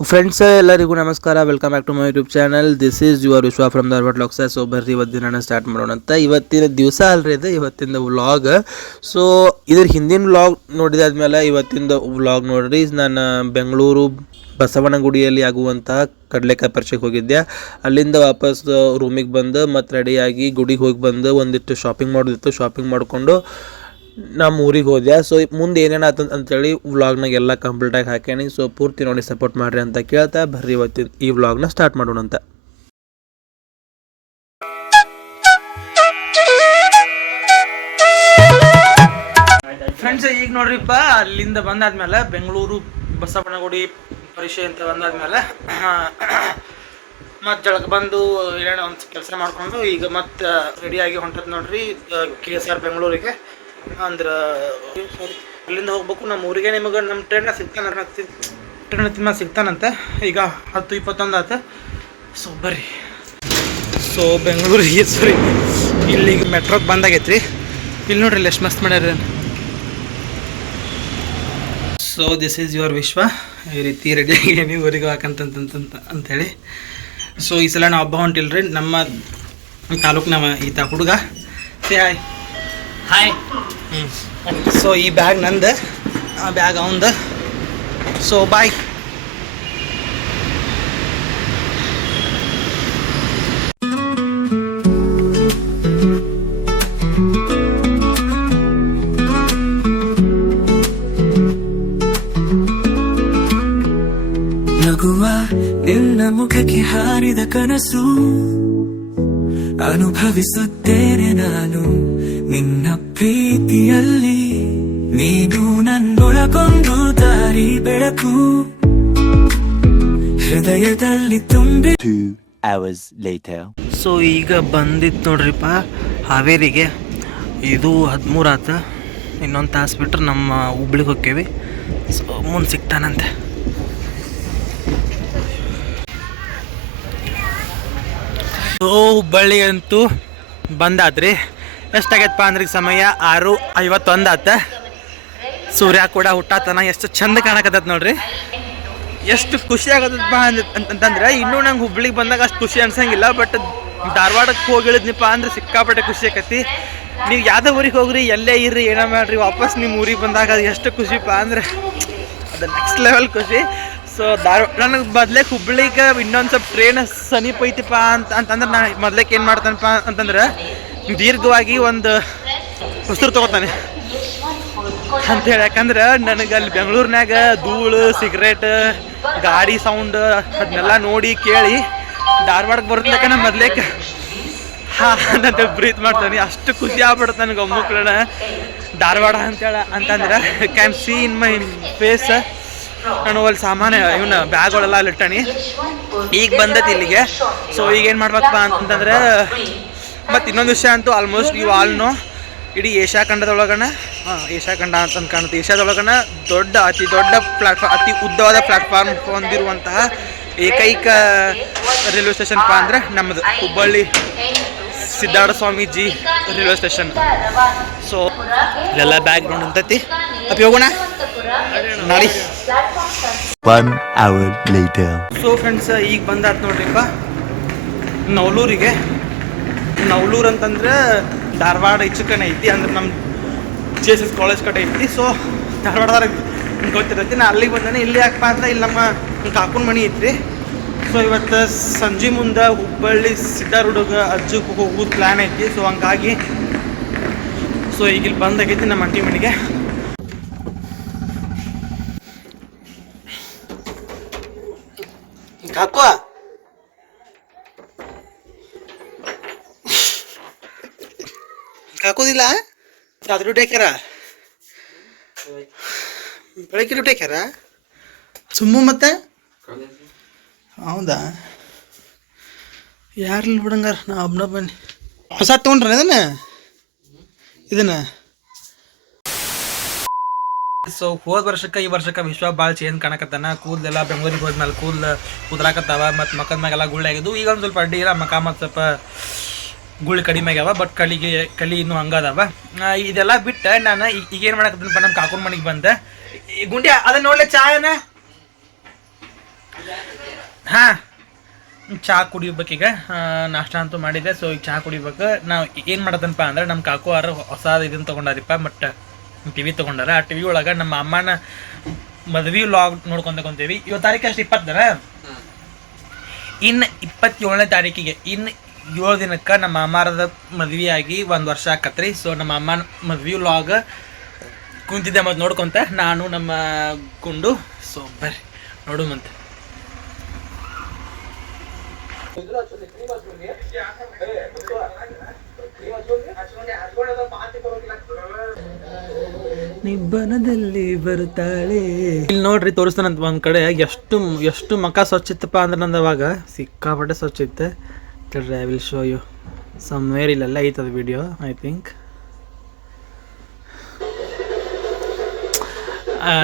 Friends ಎಲ್ಲರಿಗೂ ನಮಸ್ಕಾರ. Welcome back to my YouTube channel this is your Vishwa from Dharwad ಲಾಕ್ಸ so ಬರ್ರಿ ಇವತ್ತಿನ ನಾನು ಸ್ಟಾರ್ಟ್ ಮಾಡೋಣ ಅಂತ. ಇವತ್ತಿನ ದಿವಸ ಅಲ್ರಿ ಇದು ಇವತ್ತಿನ ವ್ಲಾಗ್ ಸೊ ಇದ್ರ ಹಿಂದಿನ ವ್ಲಾಗ್ ನೋಡಿದಾದ್ಮೇಲೆ ಇವತ್ತಿನ ವ್ಲಾಗ್ ನೋಡ್ರಿ. ನಾನು ಬೆಂಗಳೂರು ಬಸವನಗುಡಿಯಲ್ಲಿ ಆಗುವಂತಹ ಕಡಲೆಕಾಯಿ ಪರಿಚಯಕ್ಕೆ ಹೋಗಿದ್ದೆ. ಅಲ್ಲಿಂದ ವಾಪಸ್ ರೂಮಿಗೆ ಬಂದು ಮತ್ತು ರೆಡಿಯಾಗಿ ಗುಡಿಗೆ ಹೋಗಿ ಬಂದು ಒಂದಿಷ್ಟು ಶಾಪಿಂಗ್ ಮಾಡೋದಿತ್ತು. ಶಾಪಿಂಗ್ ಮಾಡಿಕೊಂಡು ನಮ್ಮ ಊರಿಗೆ ಹೋದೆ ಸೊ ಮುಂದೆ ಏನೇನು ಆತ ಅಂತೇಳಿ ವ್ಲಾಗ್ನಾಗ ಎಲ್ಲ ಕಂಪ್ಲೀಟಾಗಿ ಹಾಕ್ಯಾನಿ. ಸೊ ಪೂರ್ತಿ ನೋಡಿ ಸಪೋರ್ಟ್ ಮಾಡ್ರಿ ಅಂತ ಕೇಳ್ತಾ ಬರ್ರಿ ಇವತ್ತಿನ ಈ ವ್ಲಾಗ್ನ ಸ್ಟಾರ್ಟ್ ಮಾಡೋಣ ಅಂತ. ಫ್ರೆಂಡ್ಸ್ ಈಗ ನೋಡ್ರಿಪ್ಪ, ಅಲ್ಲಿಂದ ಬಂದಾದ್ಮೇಲೆ ಬೆಂಗಳೂರು ಬಸವನಗುಡಿ ಪರಿಷೆ ಅಂತ ಬಂದಾದ್ಮೇಲೆ, ಮತ್ತೆ ಜಳಕ ಬಂದು ಏನೇನೋ ಒಂದು ಕೆಲಸ ಮಾಡ್ಕೊಂಡು ಈಗ ಮತ್ತೆ ರೆಡಿಯಾಗಿ ಹೊಂಟದ್ ನೋಡ್ರಿ ಕೆ ಎಸ್ ಆರ್ ಬೆಂಗಳೂರಿಗೆ. ಅಂದ್ರೆ ಸಾರಿ ಅಲ್ಲಿಂದ ಹೋಗ್ಬೇಕು ನಮ್ಮ ಊರಿಗೆ ನಿಮಗೆ ನಮ್ಮ ಟ್ರೈನ ಸಿಗ್ತಾನ ಟ್ರೈನ್ ತಿನ್ನ ಸಿಗ್ತಾನಂತೆ. ಈಗ ಹತ್ತು ಇಪ್ಪತ್ತೊಂದು ಆತ. ಸೊ ಬರ್ರಿ. ಸೊ ಬೆಂಗಳೂರಿಗೆ ಸಾರಿ ಇಲ್ಲಿಗೆ ಮೆಟ್ರೋಗೆ ಬಂದಾಗೈತ್ರಿ. ಇಲ್ಲಿ ನೋಡ್ರಿ ಇಲ್ಲಿ ಎಷ್ಟು ಮಸ್ತ್ ಮಾಡ್ಯಾರ ಸೊ ದಿಸ್ ಈಸ್ ಯುವರ್ ವಿಶ್ವ ಈ ರೀತಿ ರೆಡಿ ನೀವು ಊರಿಗೆ ಹಾಕಂತಂತ ಅಂತೇಳಿ. ಸೊ ಈ ಸಲ ನಾವು ಹಬ್ಬ ಹೊಂಟಿಲ್ರಿ. ನಮ್ಮ ತಾಲೂಕು ನಮ್ಮ ಈತ ಹುಡುಗ. ಸೇ ಹಾಯ್ ಹಾಯ್ ಸೊ ಈ ಬ್ಯಾಗ್ ನಂದು, ಆ ಬ್ಯಾಗ್ ಅವಂದು. ಸೊ ಬಾಯ್ ನಗುವ ನಿನ್ನ ಮುಖಕ್ಕೆ ಹಾರಿದ ಕನಸು ಅನುಭವಿಸುತ್ತೇನೆ ನಾನು. ನಿನ್ನ ಪ್ರೀತಿಯಲ್ಲಿ ನೀನು ನನ್ನೊಳಗೊಂದು ದಾರಿ ಬೆಳಕು. ಹೃದಯದಲ್ಲಿ ತುಂಬಿ hours later. ಸೊ ಈಗ ಬಂದಿತ್ತು ನೋಡ್ರಿಪ್ಪ ಹಾವೇರಿಗೆ. ಇದು ಹದಿಮೂರು ಆತ ಇನ್ನೊಂದು ತಾಸು ಬಿಟ್ರೆ ನಮ್ಮ ಹುಬ್ಳಿಗೆ ಹೋಕ್ಕೇವಿ. ಸೊ ಮುಂದೆ ಸಿಗ್ತಾನಂತೆ. ಸೊ ಹುಬ್ಬಳ್ಳಿ ಅಂತೂ ಬಂದಾತ್ರಿ ಎಷ್ಟಾಗೈತಪ್ಪ ಅಂದ್ರೆ ಈಗ ಸಮಯ ಆರು ಐವತ್ತೊಂದು ಆತ. ಸೂರ್ಯ ಕೂಡ ಹುಟ್ಟಾತನ, ಎಷ್ಟು ಚಂದ ಕಾಣಕತ್ತೈತೆ ನೋಡ್ರಿ. ಎಷ್ಟು ಖುಷಿ ಆಗತ್ತಪ್ಪ ಅಂತಂದ್ರೆ ಇನ್ನೂ ನಂಗೆ ಹುಬ್ಳಿಗೆ ಬಂದಾಗ ಅಷ್ಟು ಖುಷಿ ಅನ್ಸಂಗಿಲ್ಲ ಬಟ್ ಧಾರವಾಡಕ್ಕೆ ಹೋಗಿಳಿದ್ನಿಪ್ಪ ಅಂದ್ರೆ ಸಿಕ್ಕಾಪಟ್ಟೆ ಖುಷಿ ಆಕತಿ. ನೀವು ಯಾವ್ದೇ ಊರಿಗೆ ಹೋಗ್ರಿ, ಎಲ್ಲೇ ಇರ್ರಿ, ಏನೋ ಮಾಡ್ರಿ, ವಾಪಸ್ ನಿಮ್ಮ ಊರಿಗೆ ಬಂದಾಗ ಅದು ಎಷ್ಟು ಖುಷಿಪ್ಪ ಅಂದ್ರೆ ಅದು ನೆಕ್ಸ್ಟ್ ಲೆವೆಲ್ ಖುಷಿ. ಸೊ ಧಾರವಾಡ ನನಗೆ ಮೊದ್ಲೇಕ್ ಹುಬ್ಳಿಗೆ ಇನ್ನೊಂದು ಸ್ವಲ್ಪ ಟ್ರೈನ್ ಸಮೀಪ ಐತಿಪ್ಪ ಅಂತ ಅಂತಂದ್ರೆ ನಾನು ಮೊದ್ಲೇಕ್ ಏನು ಮಾಡ್ತಾನಪ್ಪ ಅಂತಂದ್ರೆ ದೀರ್ಘವಾಗಿ ಒಂದು ಉಸಿರು ತೊಗೋತಾನೆ. ಅಂತೇಳಿ ಯಾಕಂದ್ರೆ ನನಗೆ ಅಲ್ಲಿ ಬೆಂಗಳೂರಿನಾಗ ಧೂಳು ಸಿಗರೇಟ್ ಗಾಡಿ ಸೌಂಡ್ ಅದನ್ನೆಲ್ಲ ನೋಡಿ ಕೇಳಿ ಧಾರವಾಡಕ್ಕೆ ಬರ್ತಕ್ಕ ನಾನು ಮೊದ್ಲೇಕ ಹಾ, ಅಂತ ಬ್ರೀತ್ ಮಾಡ್ತಾನೆ. ಅಷ್ಟು ಖುಷಿ ಆಗ್ಬಿಡುತ್ತೆ ನನಗೆ ಒಮ್ಮುಕ್ಳನ ಧಾರವಾಡ ಅಂತೇಳಿ ಅಂತಂದ್ರೆ can see in my face ನಾನು ಅಲ್ಲಿ ಸಾಮಾನ್ಯ ಇವನ್ನ ಬ್ಯಾಗ್ಗಳೆಲ್ಲ ಅಲ್ಲಿ ಇಟ್ಟಾನಿ. ಈಗ ಬಂದೈತಿ ಇಲ್ಲಿಗೆ. ಸೊ ಈಗ ಏನು ಮಾಡ್ಬೇಕಪ್ಪ ಅಂತಂದ್ರೆ ಮತ್ತು ಇನ್ನೊಂದು ವಿಷಯ ಅಂತೂ ಆಲ್ಮೋಸ್ಟ್ ಇವು ಆಲ್ನು ಇಡೀ ಏಷ್ಯಾ ಖಂಡದೊಳಗನ ಹಾಂ ಏಷ್ಯಾ ಖಂಡ ಅಂತ ಕಾಣುತ್ತೆ. ಏಷ್ಯಾದೊಳಗನ ದೊಡ್ಡ ಅತಿ ದೊಡ್ಡ ಪ್ಲಾಟ್ಫಾರ್ಮ್ ಅತಿ ಉದ್ದವಾದ ಪ್ಲಾಟ್ಫಾರ್ಮ್ ಹೊಂದಿರುವಂತಹ ಏಕೈಕ ರೈಲ್ವೆ ಸ್ಟೇಷನ್ ಪಾ ಅಂದ್ರೆ ನಮ್ಮದು Hubballi Siddhartha Swamiji railway station so ಇಲ್ಲೆಲ್ಲ ಬ್ಯಾಕ್ ಗ್ರೌಂಡ್ ಅಂತೈತಿ. ಅಪ್ಪಿ ಹೋಗೋಣ? ನಾಡಿ. ಸೊ ಫ್ರೆಂಡ್ಸ್ ಈಗ ಬಂದಾತ್ ನೋಡ್ರಿಪ್ಪ. ನವಲೂರಿಗೆ ನವಲೂರು ಅಂತಂದ್ರೆ ಧಾರವಾಡ ಹೆಚ್ಚು ಕಡೆ ಐತಿ, ಅಂದ್ರೆ ನಮ್ಮ ಜಿ ಎಸ್ ಎಸ್ ಕಾಲೇಜ್ ಕಡೆ ಐತಿ. ಸೊ ಧಾರವಾಡದಾಗ ಗೊತ್ತಿರೈತಿ ನಾ ಅಲ್ಲಿಗೆ ಬಂದೇನೆ, ಇಲ್ಲಿ ಯಾಕಪ್ಪ ಪಾತ್ರ ಇಲ್ಲಿ ನಮ್ಮ ಕಾಕುನ ಮಣಿ ಐತ್ರಿ. ಸೊ ಇವತ್ತು ಸಂಜೆ ಮುಂದೆ ಹುಬ್ಬಳ್ಳಿ ಸಿದ್ಧಾರೂಢಗ ಅಜ್ಜಕ್ಕೆ ಹೋಗೋದು ಪ್ಲ್ಯಾನ್ ಐತಿ. ಸೊ ಹಂಗಾಗಿ ಸೊ ಈಗ ಇಲ್ಲಿ ಬಂದಾಗೈತಿ ನಮ್ಮ ಅಂಟಿ ಮನೆಗೆ. ಕಾಕುವ? ಹಾಕೋದಿಲ್ಲ ಅದು ಡ್ಯೂಟಿ ಹಾಕ್ಯಾರ ಬೆಳಗ್ಗೆ ಡ್ಯೂಟಿ ಹಾಕ್ಯಾರ ಸುಮ್ಮ ಮತ್ತೆ? ಹೌದಾ? ಯಾರಿಲ್ಲ ಬಿಡಂಗಾರ? ನಾ ಒಬ್ಬನ ಬನ್ನಿ. ಹೊಸ ತೊಗೊಂಡ್ರೆ ಇದನ್ನ? ಇದನ್ನ? ಸೊ ಹೋದ ವರ್ಷಕ್ಕೆ ಈ ವರ್ಷಕ್ಕೆ ವಿಶ್ವ ಭಾಳ ಚೇಂಜ್ ಕಾಣಕತ್ತಾನ. ಕೂದಲೆಲ್ಲ ಬೆಂಗಳೂರಿಗೆ ಹೋದ್ಮೇಲೆ ಕೂದಲು ಕುದ್ರಾಕತ್ತಾವ ಮತ್ತು ಮಕ್ಕದ ಮ್ಯಾಗೆಲ್ಲ ಗುಳ್ಳೆ ಆಗಿದ್ದು ಈಗ ಒಂದು ಸ್ವಲ್ಪ ಅಡ್ಡಿ ಇಲ್ಲ, ಮಕ ಮತ್ತು ಸ್ವಲ್ಪ ಗುಳಿ ಕಡಿಮೆ ಆಗ್ಯಾವ ಬಟ್ ಕಲಿಗೆ ಕಲಿ ಇನ್ನೂ ಹಂಗದಾವ. ಇದೆಲ್ಲ ಬಿಟ್ಟು ನಾನು ಈಗ ಏನು ಮಾಡಕತ್ತೀನಪ್ಪ ನಮ್ಮ ಕಾಕೂನ್ ಮನೆಗೆ ಬಂದೆ. ಗುಂಡಿ ಅದನ್ನ ನೋಡ್ಲೆ ಚಾಯನ? ಹಾಂ. ಚಹಾ ಕುಡಿಬೇಕೀಗ ನಾಷ್ಟ ಅಂತೂ ಮಾಡಿದೆ ಸೊ ಈಗ ಚಹಾ ಕುಡಿಬೇಕು. ನಾವು ಏನು ಮಾಡದನಪ್ಪ ಅಂದ್ರೆ ನಮ್ಮ ಕಾಕು ಅವರು ಹೊಸ ಇದನ್ನು ತೊಗೊಂಡಾರಿಪ್ಪ ಬಟ್ ಟಿ ವಿ ತೊಗೊಂಡಾರ. ಆ ಟಿ ವಿ ಒಳಗೆ ನಮ್ಮ ಅಮ್ಮನ ಮದುವೆ ಲಾಗ್ ನೋಡ್ಕೊಂತ ಕುಂತೀವಿ. ಇವತ್ತು ತಾರೀಕು ಅಷ್ಟು ಇಪ್ಪತ್ತರ ಇನ್ನು ಇಪ್ಪತ್ತೇಳನೇ ತಾರೀಕಿಗೆ ಇನ್ನು ಏಳು ದಿನಕ್ಕೆ ನಮ್ಮ ಅಮ್ಮಾರದ ಮದ್ವೆ ಆಗಿ ಒಂದು ವರ್ಷ ಆಕತ್ರಿ. ಸೊ ನಮ್ಮ ಅಮ್ಮನ ಮದ್ವೆ ಲಾಗ್ ಕುಂತಿದ್ದೆ ಮತ್ತು ನೋಡ್ಕೊಂತ ನಾನು ನಮ್ಮ ಗುಂಡು. ಸೊ ಬರ್ರಿ ನೋಡುಮಂತೆ ನಿಬ್ಬನದಲ್ಲಿ ಬರ್ತಾಳೆ ಇಲ್ಲಿ ನೋಡ್ರಿ ತೋರಿಸ್ತಾನಂತ ಒಂದ್ ಕಡೆ. ಎಷ್ಟು ಎಷ್ಟು ಮಕ ಸ್ವಚ್ಛ ಇತ್ತಪ್ಪ ಅಂದ್ರೆ ನಂದು ಅವಾಗ ಸಿಕ್ಕಾಪಟ್ಟೆ ಸ್ವಚ್ಛ ಇತ್ತು ತಡ್ರಿ I will show you somewhere ಇಲ್ಲೆಲ್ಲ ಐತದ ವಿಡಿಯೋ ಐ ಥಿಂಕ್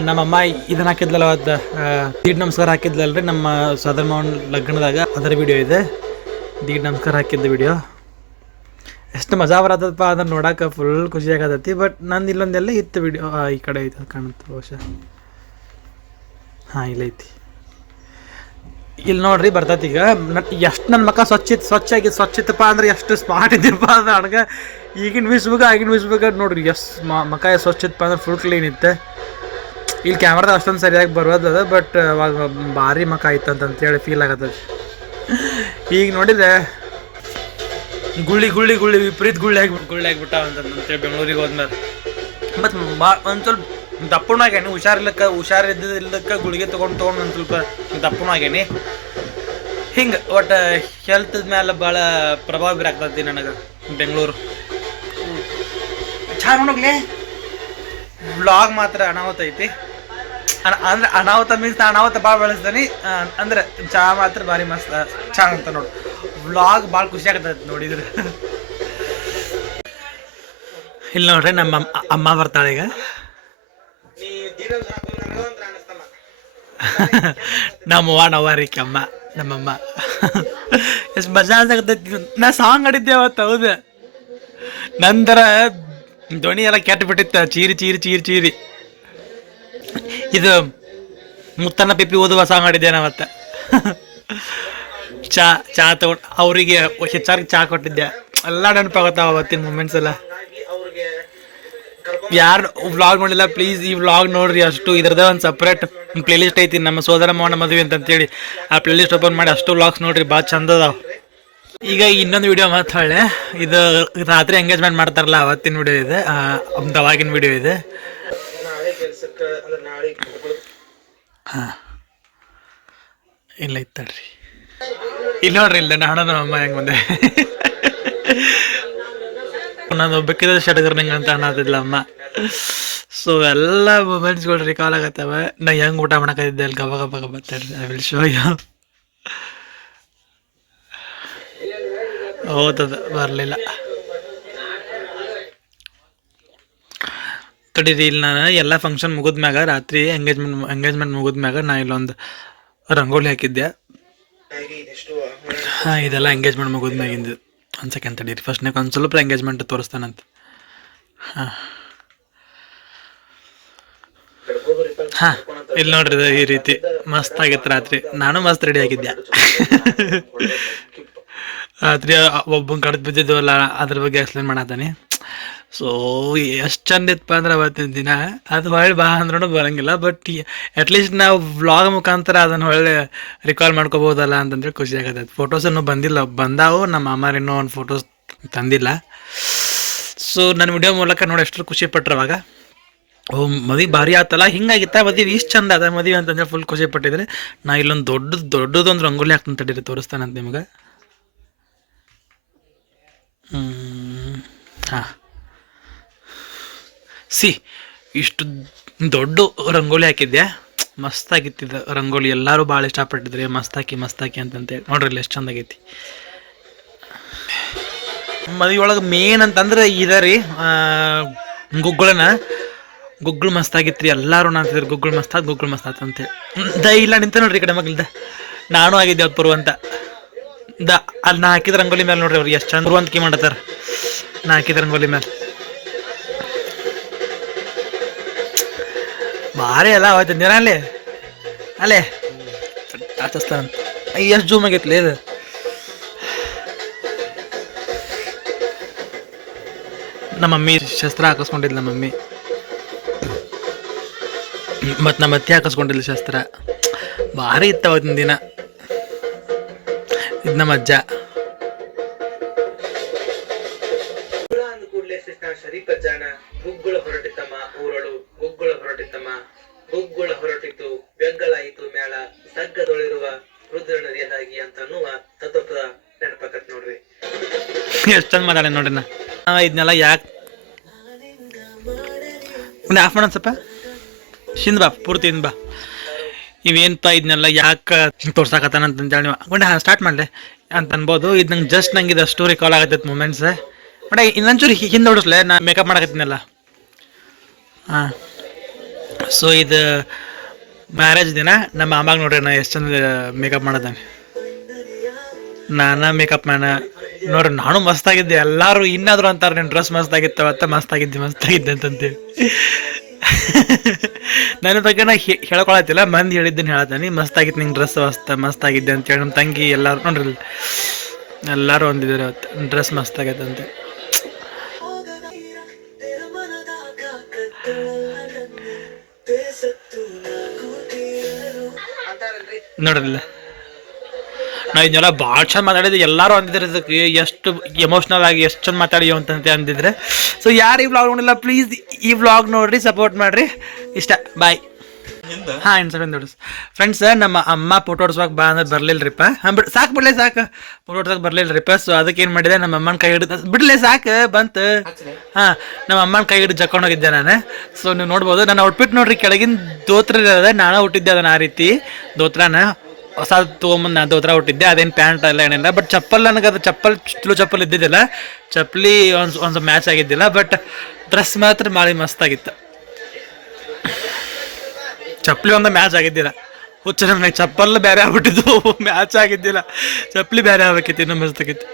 ನಮ್ಮಮ್ಮ ಇದನ್ನ ಹಾಕಿದ್ಲಲ್ಲ, ಅದು ದೀಡ್ ನಮಸ್ಕಾರ ಹಾಕಿದ್ಲಲ್ರಿ ನಮ್ಮ ಸದರ್ ಮಾವನ್ ಲಗ್ನದಾಗ. ಅದರ ವಿಡಿಯೋ ಇದೆ. ದೀಡ್ ನಮಸ್ಕಾರ ಹಾಕಿದ್ದ ವಿಡಿಯೋ ಎಷ್ಟು ಮಜಾ ಬರತ್ತಪ್ಪ ಅದನ್ನ ನೋಡಕ್ಕೆ ಫುಲ್ ಖುಷಿ ಆಗತೈತಿ. ಬಟ್ ನಂದು ಇಲ್ಲೊಂದೆಲ್ಲ ಇತ್ತು ವಿಡಿಯೋ ಈ ಕಡೆ ಐತೆ ಕಾಣುತ್ತೆ ಬಹುಶಃ. ಹಾಂ, ಇಲ್ಲೈತಿ. ಇಲ್ಲಿ ನೋಡ್ರಿ ಬರ್ತೈತಿ ಈಗ. ಎಷ್ಟು ನನ್ನ ಮಕ್ಕ ಸ್ವಚ್ಛ ಸ್ವಚ್ಛ ಆಗಿ ಸ್ವಚ್ಛ ಇತ್ತಪ್ಪ ಅಂದ್ರೆ ಎಷ್ಟು ಸ್ಮಾರ್ಟ್ ಇದ್ದಿರಪ್ಪ ಅಂದ್ರೆ ನನಗೆ ಈಗಿನ ವಿಸ್ಬೇಕ ಆಗಿನ ವಿಸ್ಬೇಕ ನೋಡ್ರಿ ಎಷ್ಟು ಮಕ್ಕ ಎಷ್ಟ್ ಸ್ವಚ್ಛ ಇತ್ತಪ್ಪ ಅಂದ್ರೆ ಫುಲ್ ಕ್ಲೀನ್ ಇತ್ತು. ಇಲ್ಲಿ ಕ್ಯಾಮ್ರಾದಾಗ ಅಷ್ಟೊಂದು ಸರಿಯಾಗಿ ಬರೋದದ ಬಟ್ ಅವಾಗ ಭಾರಿ ಮಕ ಅಂತ ಹೇಳಿ ಫೀಲ್ ಆಗತ್ತದ ಈಗ ನೋಡಿದ್ರೆ ಗುಳ್ಳಿ ಗುಳ್ಳಿ ಗುಳ್ಳಿ ವಿಪರೀತ ಗುಳ್ಳಿ ಆಗಿ ಗುಳ್ಳಿ ಆಗಿಬಿಟ್ಟ ಅಂತಂತೇಳಿ ಬೆಂಗಳೂರಿಗೆ ಹೋದ್ಮೇಲೆ ಮತ್ತು ಬಾ ಒಂದು ಸ್ವಲ್ಪ ದಪ್ಪನೂ ಹುಷಾರ್ ಹುಷಾರಿಲ್ಲಕ್ಕ ಹುಷಾರಿದ್ದಕ್ಕೆ ಗುಳಿಗೆ ತಗೊಂಡು ತಗೊಂಡು ಒಂದು ಸ್ವಲ್ಪ ದಪ್ಪನಾಗೇನಿ ಹಿಂಗೆ, ಒಟ್ಟು ಹೆಲ್ತ್ ಮೇಲೆ ಭಾಳ ಪ್ರಭಾವ ಬೀರಾಗ್ತದೆ ನನಗೆ, ಬೆಂಗಳೂರು. ಚಾ ನೋಡೋಗ್ಲಿ ವ್ಲಾಗ್ ಮಾತ್ರ ಅನಾಹುತ ಐತಿ. ಅಂದ್ರೆ ಅನಾಹುತ ಮೀನ್ಸ್ ಅನಾಹುತ ಭಾಳ ಬೆಳೆಸ್ತಾನೆ ಅಂದ್ರೆ ಚಹಾ ಮಾತ್ರ ಭಾರಿ ಮಸ್ತ್ ಚಹಾ ಅಂತ ನೋಡು. ವ್ಲಾಗ್ ಭಾಳ ಖುಷಿ ಆಗ್ತದೆ ನೋಡಿದ್ರೆ ಇಲ್ಲಿ ನೋಡ್ರಿ ನಮ್ಮ ಅಮ್ಮ ಬರ್ತಾಳೆ ಈಗ. ನಮ್ಮವ್ವ ನವಾರಿಕಮ್ಮ ನಮ್ಮಮ್ಮ. ಎಷ್ಟು ಮಜಾ ಅನ್ಸಕತ್ತೈತಿ ನಾ ಸಾಂಗ್ ಆಡಿದ್ದೆ ಅವತ್ತು, ಹೌದು. ನಂತರ ಧ್ವನಿ ಎಲ್ಲ ಕೆಟ್ಟು ಬಿಟ್ಟಿತ್ತ ಚೀರಿ ಚೀರಿ ಚೀರಿ ಚೀರಿ. ಇದು ಮುತ್ತನ್ನ ಪಿಪ್ಪಿ ಓದುವ ಸಾಂಗ್ ಆಡಿದ್ದೆ ನಾವತ್ತ ಚಾ ಚಾ ತಗೊಂಡು, ಅವರಿಗೆ ಹೆಚ್ಚಾಗಿ ಚಾ ಕೊಟ್ಟಿದ್ದೆ. ಎಲ್ಲ ನೆನಪಾಗತ್ತ ಅವತ್ತಿನ ಮೂಮೆಂಟ್ಸ್ ಎಲ್ಲ. ಯಾರು ವ್ಲಾಗ್ ನೋಡಿಲ್ಲ ಪ್ಲೀಸ್ ಈ ವ್ಲಾಗ್ ನೋಡ್ರಿ ಅಷ್ಟು. ಇದ್ರದ ಒಂದು ಸಪ್ರೇಟ್ ಪ್ಲೇ ಲಿಸ್ಟ್ ಐತಿ, ನಮ್ಮ ಸೋದರ ಮೋಹನ ಮದುವೆ ಅಂತಂತೇಳಿ. ಆ ಪ್ಲೇ ಲಿಸ್ಟ್ ಓಪನ್ ಮಾಡಿ ಅಷ್ಟು ವ್ಲಾಗ್ಸ್ ನೋಡ್ರಿ ಭಾಳ ಚಂದ ಅದಾವ. ಈಗ ಇನ್ನೊಂದು ವಿಡಿಯೋ ಮಾತಾಳೆ ಇದು ರಾತ್ರಿ ಎಂಗೇಜ್ಮೆಂಟ್ ಮಾಡ್ತಾರಲ್ಲ, ಅವತ್ತಿನ ವಿಡಿಯೋ ಇದೆ. ಒಂದು ಅವಾಗಿನ ವಿಡಿಯೋ ಇದೆ. ಹಾಂ. ಇಲ್ಲ ಇತ್ತಡ್ರಿ ಇಲ್ಲ ನೋಡ್ರಿ, ಇಲ್ಲ ನಾನು ನಮ್ಮ ಹೆಂಗೆ ಬಂದೆ. ನಾನು ಒಬ್ಬಕ್ಕಿದ್ರೆ ಶಟಗರ್ ನಂಗೆ ಅಂತ ಅನ್ನೋದಿಲ್ಲ ಅಮ್ಮ. ಸೊ ಎಲ್ಲ ಮೊಮೆಂಟ್ಸ್ಗಳು ರಿಕಾಲ್ ಆಗತ್ತವೆ ನಾ ಹೆಂಗೆ ಊಟ ಮಾಡಕತ್ತಿದ್ದೆ ಅಲ್ಲಿ ಗಬ ಗಬ ಗಬ ಐ ವಿಲ್ ಶೋ ಯು ಹೋತದ, ಬರಲಿಲ್ಲ. ತಡೀರಿ ಇಲ್ಲಿ ನಾನು ಎಲ್ಲ ಫಂಕ್ಷನ್ ಮುಗಿದ್ಮ್ಯಾಗ ರಾತ್ರಿ ಎಂಗೇಜ್ಮೆಂಟ್ ಎಂಗೇಜ್ಮೆಂಟ್ ಮುಗಿದ್ಮ್ಯಾಗ ನಾ ಇಲ್ಲೊಂದು ರಂಗೋಲಿ ಹಾಕಿದ್ದೆ. ಹಾಂ, ಇದೆಲ್ಲ ಎಂಗೇಜ್ಮೆಂಟ್ ಮುಗಿದ್ಮ್ಯಾಗಿಂದು ಒಂದು ಸೆಕೆಂಡ್ ತಡೀರಿ ಫಸ್ಟ್ನೇ ಒಂದು ಸ್ವಲ್ಪ ಎಂಗೇಜ್ಮೆಂಟ್ ತೋರಿಸ್ತಾನಂತ. ಹಾಂ. ಹಾಂ. ಇಲ್ಲಿ ನೋಡ್ರಿ ಈ ರೀತಿ. ಮಸ್ತ್ ಆಗಿತ್ತು ರಾತ್ರಿ. ನಾನು ಮಸ್ತ್ ರೆಡಿ ಆಗಿದ್ದೆ ರಾತ್ರಿ ಒಬ್ಬನ ಕಡ್ದು ಬಿದ್ದಿದ್ವಲ್ಲ, ಅದ್ರ ಬಗ್ಗೆ ಎಕ್ಸ್ಪ್ಲೇನ್ ಮಾಡತ್ತಾನೆ ಸೊ ಎಷ್ಟು ಚಂದ ಇತ್ತಪ್ಪ ಅಂದ್ರೆ ಅವತ್ತಿನ ದಿನ. ಅದು ಹೊಳ್ಳಿ ಬಾ ಅಂದ್ರೂ ಬರಂಗಿಲ್ಲ ಬಟ್ ಅಟ್ಲೀಸ್ಟ್ ನಾವು ವ್ಲಾಗ್ ಮುಖಾಂತರ ಅದನ್ನು ಒಳ್ಳೆ ರಿಕಾಲ್ ಮಾಡ್ಕೋಬೋದಲ್ಲ ಅಂತಂದ್ರೆ ಖುಷಿ ಆಗತ್ತೆ. ಫೋಟೋಸ್ ಇನ್ನೂ ಬಂದಿಲ್ಲ. ಬಂದಾವು, ನಮ್ಮ ಅಮ್ಮಾರು ಇನ್ನೂ ಒಂದು ಫೋಟೋಸ್ ತಂದಿಲ್ಲ. ಸೊ ನನ್ನ ವಿಡಿಯೋ ಮೂಲಕ ನೋಡಿ ಎಷ್ಟು ಖುಷಿ ಪಟ್ರು ಅವಾಗ? ಓ, ಮದುವೆ ಭಾರಿ ಆತಲ್ಲ, ಹಿಂಗಾಗಿತ್ತ ಮದುವೆ? ಇಷ್ಟು ಚಂದ ಅದ ಮದುವೆ ಅಂತಂದ್ರೆ ಫುಲ್ ಖುಷಿ ಪಟ್ಟಿದ್ರೆ ನಾ ಇಲ್ಲೊಂದು ದೊಡ್ಡ ದೊಡ್ಡದೊಂದು ರಂಗೋಲಿ ಹಾಕ್ತಾನೆ ತಡೀರಿ ತೋರಿಸ್ತಾನಂತ ನಿಮ್ಗೆ. ಹಾಂ. ಸಿ, ಇಷ್ಟು ದೊಡ್ಡ ರಂಗೋಲಿ ಹಾಕಿದ್ದೆ ಮಸ್ತಾಗಿತ್ತಿದ ರಂಗೋಲಿ. ಎಲ್ಲರೂ ಭಾಳ ಇಷ್ಟಪಟ್ಟಿದ್ರಿ. ಮಸ್ತಾಕಿ ಮಸ್ತಾಕಿ ಅಂತಂತೇಳಿ. ನೋಡ್ರಿ ಇಲ್ಲಿ ಎಷ್ಟು ಚಂದಾಗೈತಿ ಮದುವೆ ಒಳಗೆ ಮೇನ್ ಅಂತಂದ್ರೆ ಇದ ರೀ ಗುಗ್ಗಳನ. ಗುಗ್ಗಳು ಮಸ್ತಾಗಿತ್ರಿ ಎಲ್ಲರೂ ಅಂತಿದ್ರು ಗುಗ್ಗಳು ಮಸ್ತಾತ್ ಗುಗ್ಗಳು ಮಸ್ತಾತ್ ಅಂತೇಳಿ ದ ಇಲ್ಲ ನಿಂತ ನೋಡ್ರಿ ಈ ಕಡೆ ಮಗ್ಲಿದ್ದ ನಾನು ಆಗಿದ್ದೆ ಅವ್ರು ಪುರು ಅಂತ. ದ ಅಲ್ಲಿ ನಾ ಹಾಕಿದ ರಂಗೋಲಿ ಮೇಲೆ ನೋಡ್ರಿ ಅವ್ರು, ಎಷ್ಟು ಚಂದ್ರು ಅಂತ ಕೀ ಮಾಡತ್ತಾರ ನಾ ಹಾಕಿದ ರಂಗೋಲಿ ಮೇಲೆ ಭಾರಿ ಅಲ್ಲ ಆಯ್ತು ನೀರ ಅಲ್ಲೇ? ಅಲ್ಲೇ? ಆಚಸ್ತಾನ ಎಷ್ಟು ಜೂಮ್ ಆಗೈತ್ಲೇ ಇದು? ನಮ್ಮ ಮಮ್ಮಿ ಶಸ್ತ್ರ ಹಾಕಿಸ್ಕೊಂಡಿದ್ಲ ಮಮ್ಮಿ ಮತ್ತು ನಮ್ಮ ಅತ್ತೆ ಹಾಕಿಸ್ಕೊಂಡಿಲ್ಲ ಶಾಸ್ತ್ರ. ಭಾರಿ ಇತ್ತು ಅವತ್ತಿನ ದಿನ. ಇದು ನಮ್ಮ ಅಜ್ಜ. ಅಜ್ಜಾನ ಗುಗ್ಗುಳ ಹೊರಟಿತ್ತಮ್ಮ ಊರಳು ಗುಗ್ಗುಳ ಹೊರಟಿತ್ತಮ್ಮ. ಗುಗ್ಗುಳ ಹೊರಟಿತು ಬೆಂಗಳಾಯಿತು ಮೇಳ ಸಗ್ಗದೊಳಿರುವ ರುದ್ರ ನದಿಯದಾಗಿ ಅಂತ ಅನ್ನುವ ತತ್ವದ ನೆನಪಾಕತ್ ನೋಡ್ರಿ. ಎಷ್ಟು ಚಂದ ಮಾತಾಡ ನೋಡ್ರಿ ನಾ. ಇದನ್ನೆಲ್ಲ ಯಾಕೆ? ಆಫ್ ಮಾಡೋಣ ಸ್ವಲ್ಪ. ಹಿಂದ್ ಬಾ, ಪೂರ್ತಿ ಹಿಂದ್ ಬಾ. ಇವೇನಪ್ಪ ಇದನ್ನೆಲ್ಲ ಯಾಕೆ ತೋರ್ಸಾಕತ್ತಾನ ಅಂತಂತೇಳಿ ನೀವು. ಹಾಂ ಸ್ಟಾರ್ಟ್ ಮಾಡಲೆ ಅಂತ ಅನ್ಬೋದು. ಇದು ನಂಗೆ ಜಸ್ಟ್ ನಂಗೆ ಇದು ಸ್ಟೋರಿ ಕಾಲ್ ಆಗತ್ತೈತೆ ಮೂಮೆಂಟ್ಸ್ ಬಟ್ ಇನ್ನೊಂಚೂರು ಹಿಂದೆ ಹೊಡಿಸ್ಲೆ ನಾ ಮೇಕಪ್ ಮಾಡಕತ್ತೀನಲ್ಲ ಹಾಂ. ಸೊ ಇದು ಮ್ಯಾರೇಜ್ ದಿನ ನಮ್ಮ ಅಮ್ಮಾಗ ನೋಡ್ರಿ ನಾ ಎಷ್ಟು ಚಂದ ಮೇಕಪ್ ಮಾಡದಾನೆ. ನಾನು ಮೇಕಪ್ ಮ್ಯಾನ ನೋಡ್ರಿ, ನಾನು ಮಸ್ತಾಗಿದ್ದೆ ಎಲ್ಲರೂ ಇನ್ನಾದರೂ ಅಂತಾರೆ ನಿನ್ನ ಡ್ರೆಸ್ ಮಸ್ತಾಗಿತ್ತು ಅವತ್ತ ಮಸ್ತಾಗಿದ್ದೆ ಮಸ್ತಾಗಿದ್ದೆ ಅಂತಂತೇಳಿ. ನನ್ನ ಬಗ್ಗೆ ನಾ ಹೇಳ್ಕೊಳತಿಲ್ಲ ಮಂದಿ ಹೇಳಿದ್ದನ್ನು ಹೇಳ್ತಾನೆ. ಮಸ್ತಾಗಿತ್ತು ನಿಂಗೆ ಡ್ರೆಸ್ ಮಸ್ತ ಅಂತ ಹೇಳಿ ನಮ್ಮ ತಂಗಿ ಎಲ್ಲರೂ ನೋಡ್ರಿ. ಎಲ್ಲರೂ ಅಂದಿದ್ದಾರೆ ಅವತ್ತು. ಡ್ರೆಸ್ ಮಸ್ತ್ ಅಂತ. ನೋಡ್ರಲ್ಲ ನಾ ಇದನ್ನೆಲ್ಲ ಭಾಳ ಚಂದ ಮಾತಾಡಿದ್ರೆ ಎಲ್ಲರೂ ಅಂದಿದ್ರೆ ಇದಕ್ಕೆ ಎಷ್ಟು ಎಮೋಷ್ನಲ್ ಆಗಿ ಎಷ್ಟು ಚಂದ ಮಾತಾಡಿಯೋ ಅಂತಂತೆ ಅಂದಿದ್ರೆ. ಸೊ ಯಾರು ಈ ವ್ಲಾಗ್ ನೋಡಿಲ್ಲ ಪ್ಲೀಸ್ ಈ ವ್ಲಾಗ್ ನೋಡ್ರಿ ಸಪೋರ್ಟ್ ಮಾಡ್ರಿ. ಇಷ್ಟ ಬಾಯ್ ಹಾಂ ಇನ್ಸ್ಟಾಗ್ರಾಮ್ ನೋಡ್ರಿ ಫ್ರೆಂಡ್ಸ್ ನಮ್ಮ ಅಮ್ಮ ಫೋಟೋ ಹೊಡ್ಸೋಕೆ ಬಾ ಅಂದ್ರೆ ಬರ್ಲಿಲ್ರಿಪ್ಪ. ಹಾಂ, ಬಿಡ್, ಸಾಕು, ಬಿಡ್ಲೆ, ಸಾಕು. ಫೋಟೋ ಹೊಡ್ಸೋಕೆ ಬರ್ಲಿಲ್ರಿಪ್ಪ. ಸೊ ಅದಕ್ಕೆ ಏನು ಮಾಡಿದೆ, ನಮ್ಮ ಅಮ್ಮನ ಕೈ ಹಿಡಿದು ಬಿಡ್ಲೆ, ಸಾಕು, ಬಂತು. ಹಾಂ, ನಮ್ಮ ಅಮ್ಮನ ಕೈ ಹಿಡಿದು ಜಕ್ಕೊಂಡು ಹೋಗಿದ್ದೆ ನಾನು. ಸೊ ನೀವು ನೋಡ್ಬೋದು ನಾನು ಔಟ್ಫಿಟ್ ನೋಡ್ರಿ, ಕೆಳಗಿನ ದೋತ್ರ ನಾನು ಹುಟ್ಟಿದ್ದೆ ಅದನ್ನ ಆ ರೀತಿ. ದೋತ್ರನ. ಹೊಸ ತೊಗೊಂಬಂದು ನಾನು ದೋತ್ರ ಹುಟ್ಟಿದ್ದೆ ಅದೇನು ಪ್ಯಾಂಟ್ ಎಲ್ಲ ಏನಿಲ್ಲ. ಬಟ್ ಚಪ್ಪಲ್ ನನಗೆ ಅದು ಚಪ್ಪಲ್ ಚಲೋ ಚಪ್ಪಲ್ ಇದ್ದಿದ್ದಿಲ್ಲ. ಚಪ್ಪಲಿ ಒಂದು ಒಂದು ಮ್ಯಾಚ್ ಆಗಿದ್ದಿಲ್ಲ ಬಟ್ ಡ್ರೆಸ್ ಮಾತ್ರ ಭಾರಿ ಮಸ್ತಾಗಿತ್ತು ಚಪ್ಪಲಿ ಒಂದು ಮ್ಯಾಚ್ ಆಗಿದ್ದಿಲ್ಲ. ಹುಚ್ಚ ನನಗೆ ಚಪ್ಪಲ್ ಬೇರೆ ಆಗ್ಬಿಟ್ಟಿದ್ದು ಮ್ಯಾಚ್ ಆಗಿದ್ದಿಲ್ಲ. ಚಪ್ಪಲಿ ಬೇರೆ ಆಗ್ಬೇಕಿತ್ತು, ಇನ್ನೂ ಮಸ್ತಾಗಿತ್ತು